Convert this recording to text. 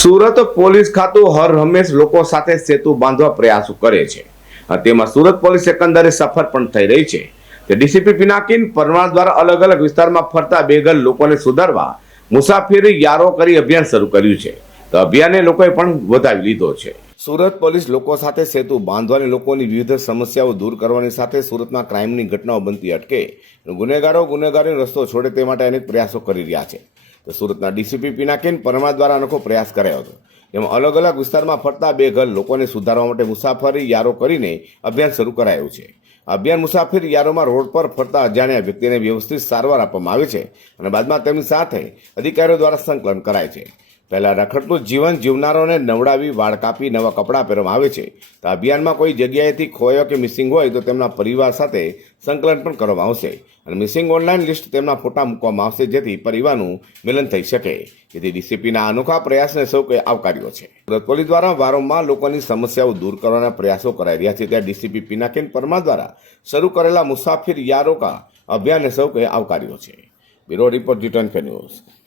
Surat police ખાતું હર હંમેશ લોકો સાથે સેતુ બાંધવા પ્રયાસો કરે છે. તેમાં સુરત પોલીસ એકંદરે સફળ પણ થઈ રહી છે. તે ડીસીપી પિનાકીન પરમાર દ્વારા અલગ અલગ વિસ્તારમાં ફરતા બેઘર લોકોને સુધારવા મુસાફરી યારો કરી અભિયાન શરૂ કર્યું છે. તો અભિયાનને લોકોએ પણ વધાવી લીધો છે. સુરત પોલીસ લોકો સાથે સેતુ બાંધવાની લોકોની વિવિધ સમસ્યાઓ દૂર કરવાની સાથે સુરતમાં ક્રાઇમની ઘટનાઓ બનતી અટકે. ગુનેગારો ગુનેગારીનો રસ્તો છોડે તે માટે અનેક પ્રયાસો કરી રહ્યા છે. તો સુરતના ડીસીપી પિનાકીન પરમાર દ્વારા અનોખો પ્રયાસ કરાયો હતો. એમાં અલગ અલગ વિસ્તારમાં ફરતા બે ઘર લોકોને સુધારવા માટે મુસાફરી યારો કરીને અભિયાન શરૂ કરાયું છે. અભિયાન મુસાફરી યારોમાં રોડ પર ફરતા અજાણ્યા વ્યક્તિને વ્યવસ્થિત સારવાર આપવામાં આવે છે અને બાદમાં તેમની સાથે અધિકારીઓ દ્વારા સંકલન કરાય છે. પહેલા રખડતું જીવન જીવનારોને નવડાવી, વાળ કાપી, નવા કપડાં પહેરવામાં આવે છે. તો અભિયાનમાં કોઈ જગ્યાએથી ખોયો કે મિસિંગ હોય તો તેમના પરિવાર સાથે સંકલન પણ કરવામાં આવશે. અને મિસિંગ ઓનલાઈન લિસ્ટ તેમના ફોટા મૂકવામાં આવશે, જેથી પરિવારનું મિલન થઈ શકે. જેથી ડીસીપીના અનોખા પ્રયાસને સૌ કોઈ આવકાર્યો છે. સુરત પોલીસ દ્વારા વારંવાર લોકોની સમસ્યાઓ દૂર કરવાના પ્રયાસો કરાઈ રહ્યા છે. ત્યાં ડીસીપી પિનાકિન પરમાર દ્વારા શરૂ કરેલા મુસાફિર યારોકા અભિયાનને સૌ કોઈ આવકાર્યો છે. Bureau report return news.